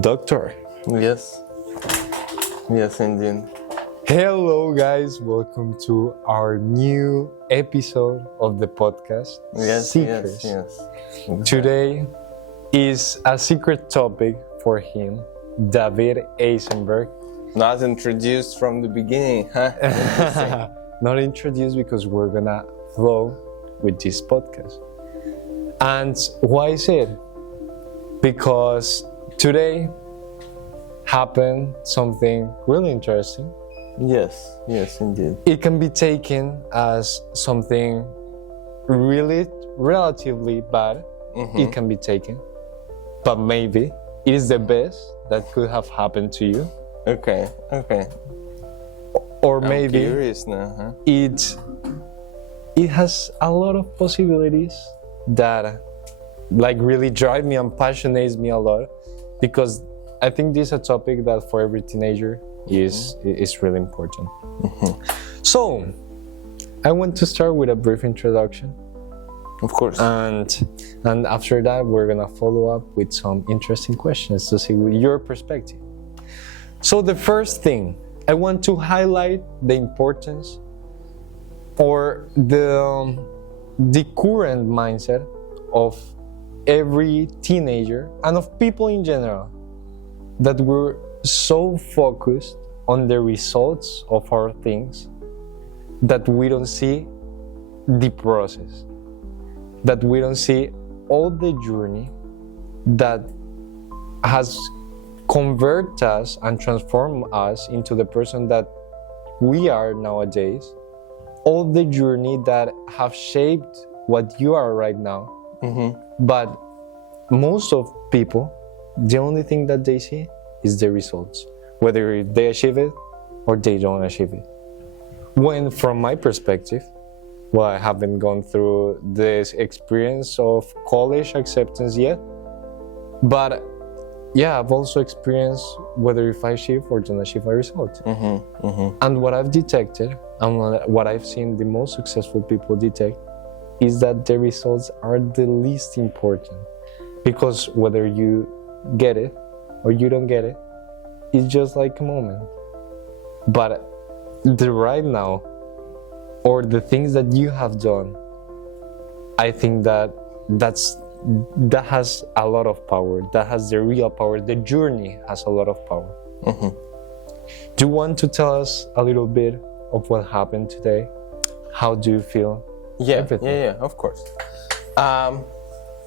Doctor. Yes. Yes, indeed. Hello, guys. Welcome to our new episode of the podcast, Yes, Seekers. yes. Today is a secret topic for him, David Eisenberg. Not introduced from the beginning, huh? Interesting. Not introduced because we're gonna flow with this podcast. And why is it? Because today happened something really interesting. Yes, indeed. It can be taken as something relatively bad. It can be taken, but maybe it is the best that could have happened to you. Okay. Or I'm maybe curious now, huh? it has a lot of possibilities that really drive me and passionates me a lot, because I think this is a topic that for every teenager is really important. So I want to start with a brief introduction, Of course. and after that we're gonna follow up with some interesting questions to see with your perspective. So the first thing, I want to highlight the importance or the current mindset of every teenager and of people in general, that we're so focused on the results of our things that we don't see the process, that we don't see all the journey that has converted us and transformed us into the person that we are nowadays, all the journey that have shaped what you are right now. But most of people, the only thing that they see is the results, whether they achieve it or they don't achieve it. When from my perspective, well, I haven't gone through this experience of college acceptance yet, but yeah, I've also experienced whether if I achieve or don't achieve a result. And what I've detected and what I've seen the most successful people detect is that the results are the least important, because whether you get it or you don't get it, it's just like a moment. But the right now, or the things that you have done, I think that has a lot of power. That has the real power. The journey has a lot of power. Do you want to tell us a little bit of what happened today? How do you feel? Yeah, of course.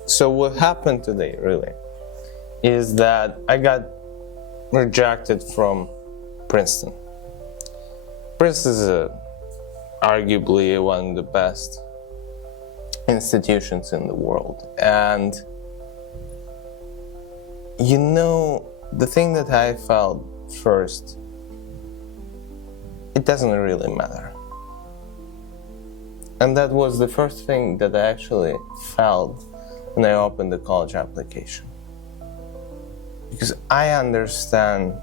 So what happened today, really, is that I got rejected from Princeton. Princeton is arguably one of the best institutions in the world. And the thing that I felt first, it doesn't really matter. And that was the first thing that I actually felt when I opened the college application. Because I understand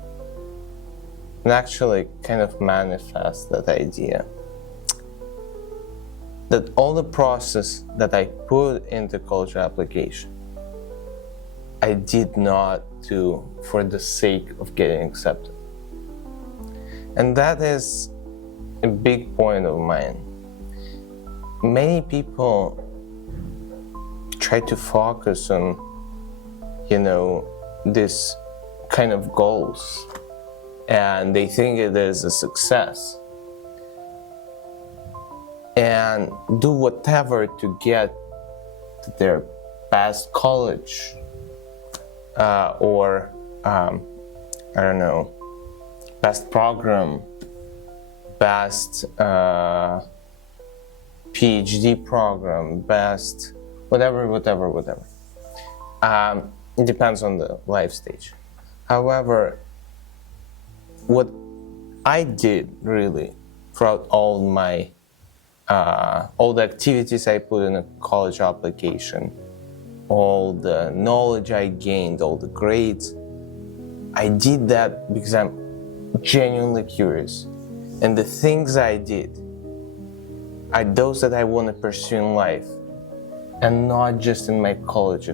and actually kind of manifest that idea that all the process that I put into college application, I did not do for the sake of getting accepted. And that is a big point of mine. Many people try to focus on, this kind of goals, and they think it is a success, and do whatever to get to their best college, or best program, best PhD program, best whatever. It depends on the life stage. However, what I did really throughout all the activities I put in a college application, all the knowledge I gained, all the grades, I did that because I'm genuinely curious. And the things I did are those that I want to pursue in life, and not just in my college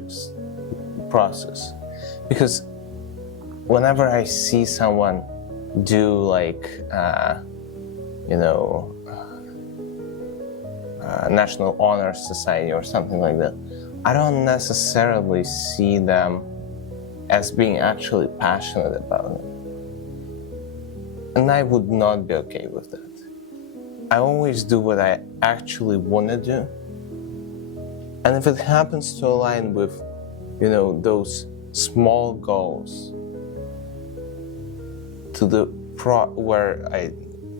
process. Because whenever I see someone do like, National Honor Society or something like that, I don't necessarily see them as being actually passionate about it. And I would not be okay with that. I always do what I actually want to do. And if it happens to align with, those small goals to the where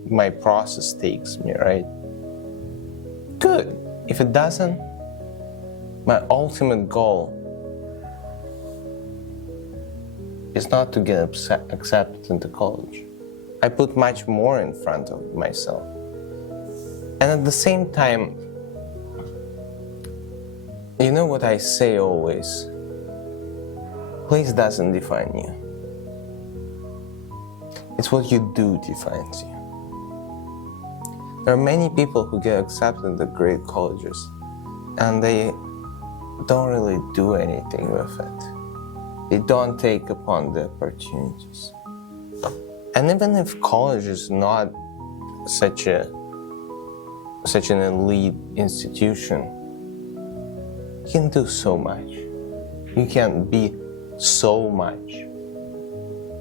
my process takes me, right? Good. If it doesn't, my ultimate goal is not to get accepted into college. I put much more in front of myself. And at the same time, you know what I say always? Place doesn't define you. It's what you do defines you. There are many people who get accepted into great colleges and they don't really do anything with it. They don't take upon the opportunities. And even if college is not such an elite institution, you can do so much. You can be so much.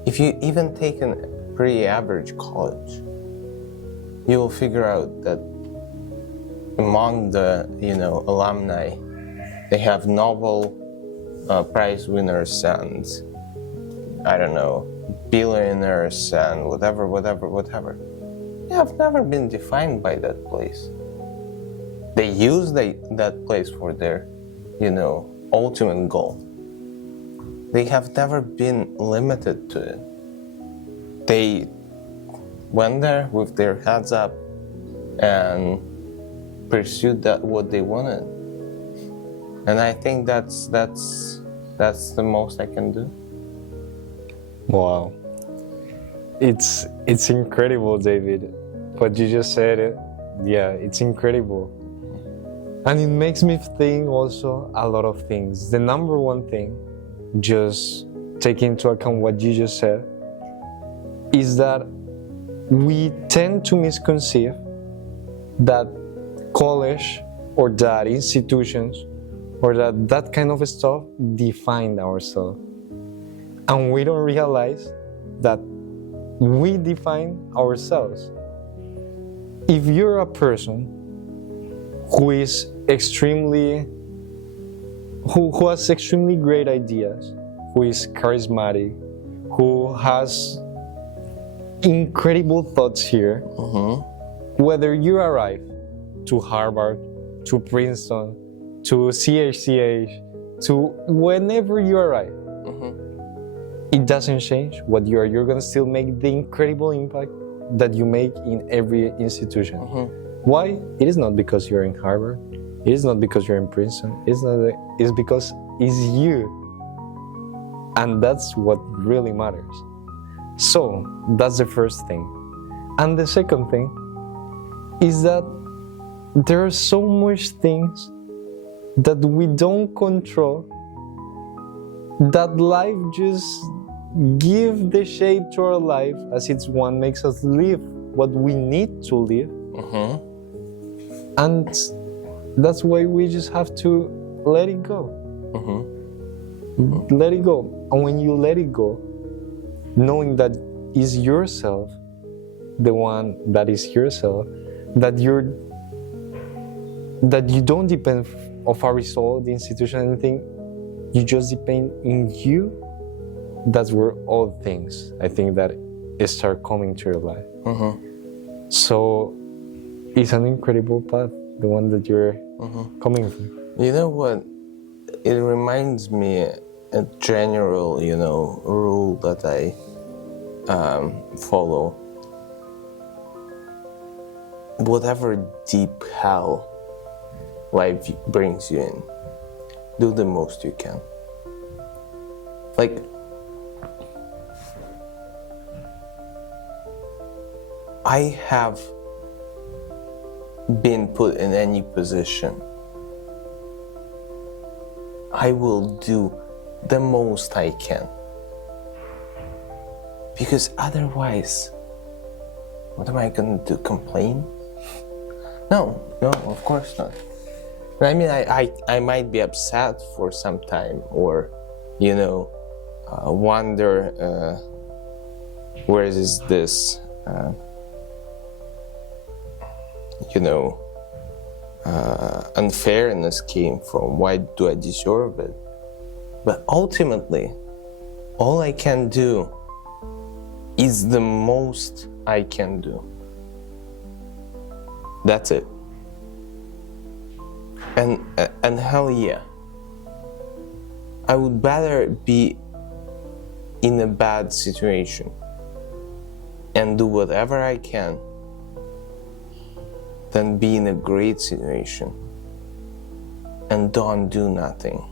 If you even take a pretty average college, you will figure out that among the alumni, they have Nobel Prize winners and billionaires and whatever. They have never been defined by that place. They use that place for their ultimate goal. They have never been limited to it. They went there with their heads up and pursued what they wanted. And I think that's the most I can do. Wow. It's incredible, David. What you just said, yeah, it's incredible. And it makes me think also a lot of things. The number one thing, just taking into account what you just said, is that we tend to misconceive that college or that institutions or that kind of stuff define ourselves. And we don't realize that we define ourselves. If you're a person who is who has extremely great ideas, who is charismatic, who has incredible thoughts here, whether you arrive to Harvard, to Princeton, to CHCH, to whenever you arrive, it doesn't change what you are. You're going to still make the incredible impact that you make in every institution. Why? It is not because you're in Harvard. It is not because you're in Princeton. It's because it's you. And that's what really matters. So that's the first thing. And the second thing is that there are so much things that we don't control, that life just give the shape to our life as it's one makes us live what we need to live. And that's why we just have to let it go. Let it go. And when you let it go, knowing that is yourself, the one that is yourself, that you don't depend of a result, the institution, anything, you just depend in you. That's where all things, I think, that start coming to your life. So it's an incredible path, the one that you're coming from. You know what? It reminds me a general, rule that I follow. Whatever deep hell life brings you in, do the most you can. Like, I have been put in any position. I will do the most I can. Because otherwise, what am I gonna do? Complain? No, of course not. I mean, I might be upset for some time, or, wonder where is this, unfairness came from. Why do I deserve it? But ultimately, all I can do is the most I can do. That's it. And hell yeah, I would rather be in a bad situation and do whatever I can than be in a great situation and don't do nothing.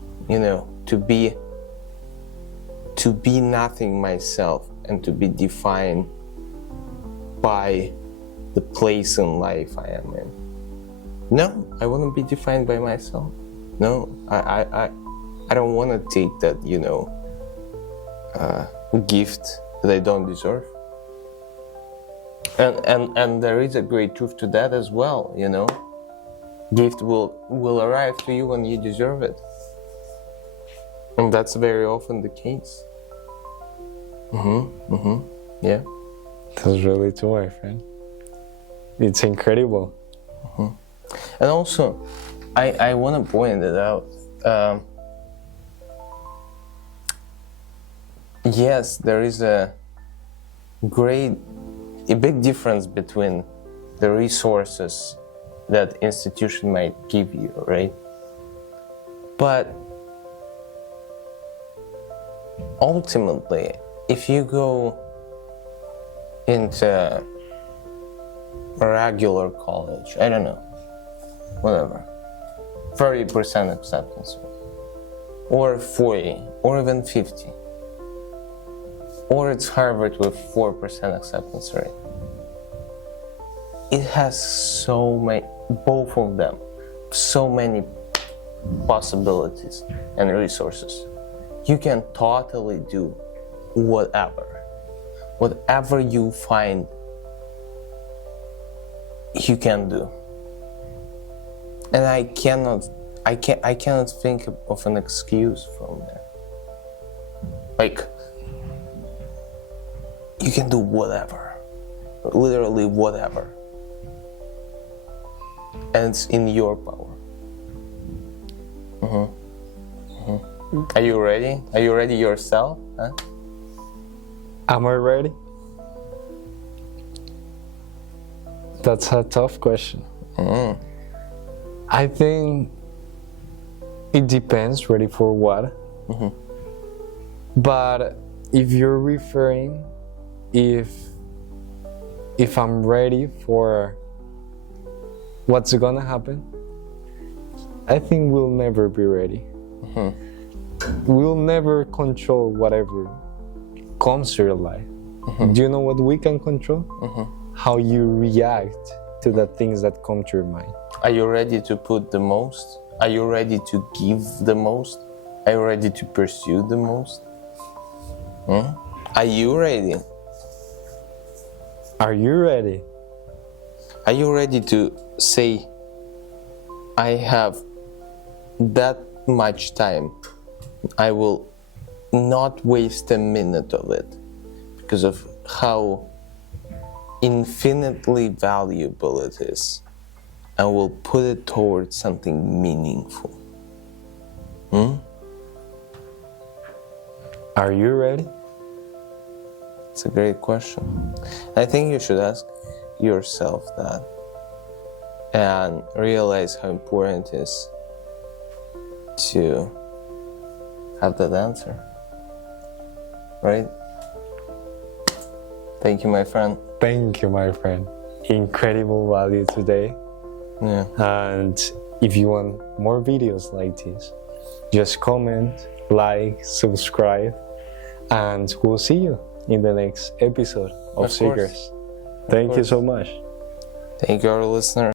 To be nothing myself and to be defined by the place in life I am in. No, I wouldn't be defined by myself. No, I don't want to take that, gift that I don't deserve. And there is a great truth to that as well, Gift will arrive to you when you deserve it. And that's very often the case. Yeah. That's really true, my friend. It's incredible. And also, I want to point it out. Yes, there is a big difference between the resources that institution might give you, right? But ultimately, if you go into a regular college, I don't know, whatever, 30% acceptance rate, or 40, or even 50, or it's Harvard with 4% acceptance rate. It has both of them, so many possibilities and resources. You can totally do whatever you find you can do. And I cannot think of an excuse from there. Like, you can do whatever, literally whatever, and it's in your power. Are you ready? Are you ready yourself? Huh? Am I ready? That's a tough question. I think it depends, ready for what. But if you're referring, if I'm ready for what's gonna happen, I think we'll never be ready. We'll never control whatever comes to your life. Do you know what we can control? How you react to the things that come to your mind. Are you ready to put the most? Are you ready to give the most? Are you ready to pursue the most? Are you ready? Are you ready? Are you ready to say, I have that much time, I will not waste a minute of it because of how infinitely valuable it is, and will put it towards something meaningful? Are you ready? It's a great question. I think you should ask yourself that and realize how important it is to have that answer, right? Thank you, my friend. Thank you, my friend. Incredible value today. Yeah. And if you want more videos like this, just comment, like, subscribe, and we'll see you in the next episode of Seekers. Thank you so much. Thank you, our listeners.